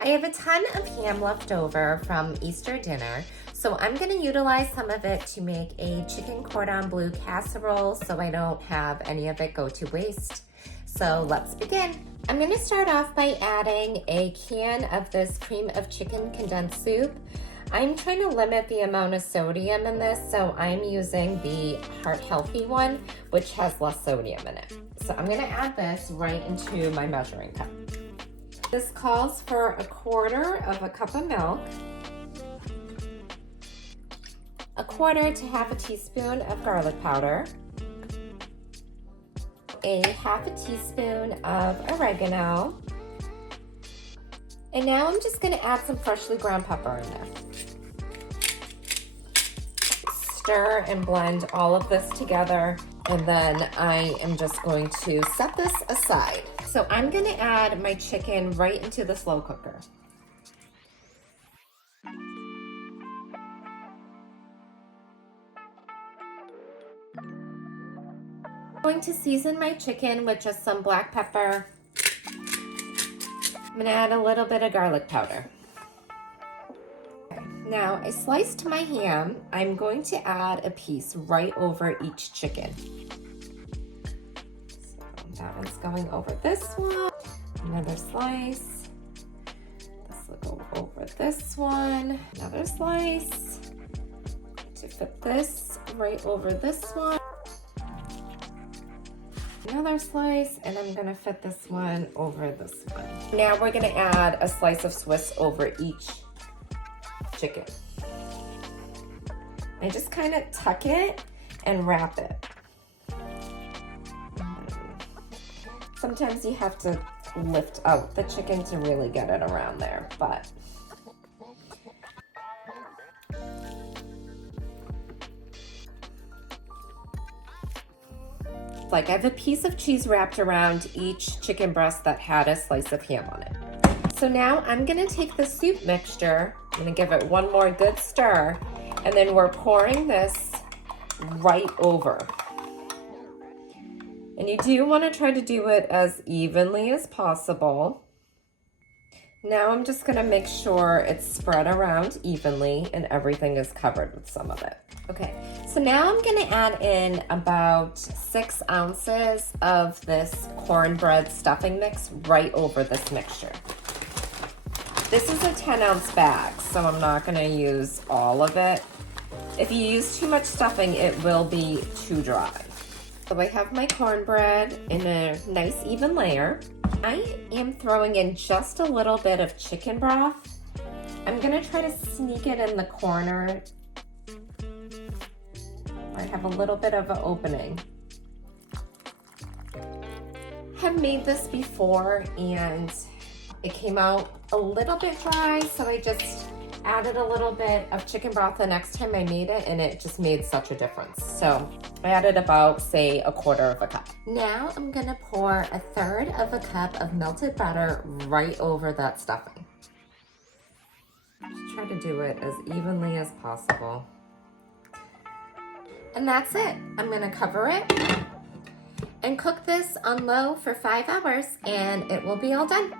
I have a ton of ham left over from Easter dinner, so I'm gonna utilize some of it to make a chicken cordon bleu casserole so I don't have any of it go to waste. So let's begin. I'm gonna start off by adding a can of this cream of chicken condensed soup. I'm trying to limit the amount of sodium in this, so I'm using the heart healthy one, which has less sodium in it. So I'm gonna add this right into my measuring cup. This calls for 1/4 cup of milk, 1/4 to 1/2 teaspoon of garlic powder, 1/2 teaspoon of oregano, and now I'm just gonna add some freshly ground pepper in there. Stir and blend all of this together, and then I am just going to set this aside. So I'm gonna add my chicken right into the slow cooker. I'm going to season my chicken with just some black pepper. I'm gonna add a little bit of garlic powder. Now, I sliced my ham. I'm going to add a piece right over each chicken. So that one's going over this one. Another slice. This will go over this one. Another slice. To fit this right over this one. Another slice, and I'm gonna fit this one over this one. Now we're gonna add a slice of Swiss over each chicken. I just kind of tuck it and wrap it. Sometimes you have to lift out the chicken to really get it around there, but like I have a piece of cheese wrapped around each chicken breast that had a slice of ham on it. So now I'm gonna take the soup mixture, I'm gonna give it one more good stir, and then we're pouring this right over. And you do wanna try to do it as evenly as possible. Now I'm just gonna make sure it's spread around evenly and everything is covered with some of it. Okay, so now I'm gonna add in about 6 ounces of this cornbread stuffing mix right over this mixture. This is a 10-ounce bag, so I'm not gonna use all of it. If you use too much stuffing, it will be too dry. So I have my cornbread in a nice even layer. I am throwing in just a little bit of chicken broth. I'm gonna try to sneak it in the corner. I have a little bit of an opening. I've made this before and it came out a little bit dry, so I just added a little bit of chicken broth the next time I made it, and it just made such a difference. So I added about, say, 1/4 cup. Now I'm gonna pour 1/3 cup of melted butter right over that stuffing. Just try to do it as evenly as possible. And that's it. I'm gonna cover it and cook this on low for 5 hours, and it will be all done.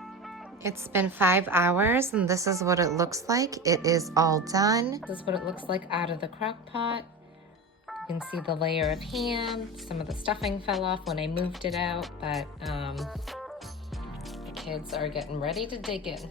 It's been 5 hours, and this is what it looks like. It is all done. This is what it looks like out of the crock pot. You can see the layer of ham. Some of the stuffing fell off when I moved it out, but the kids are getting ready to dig in.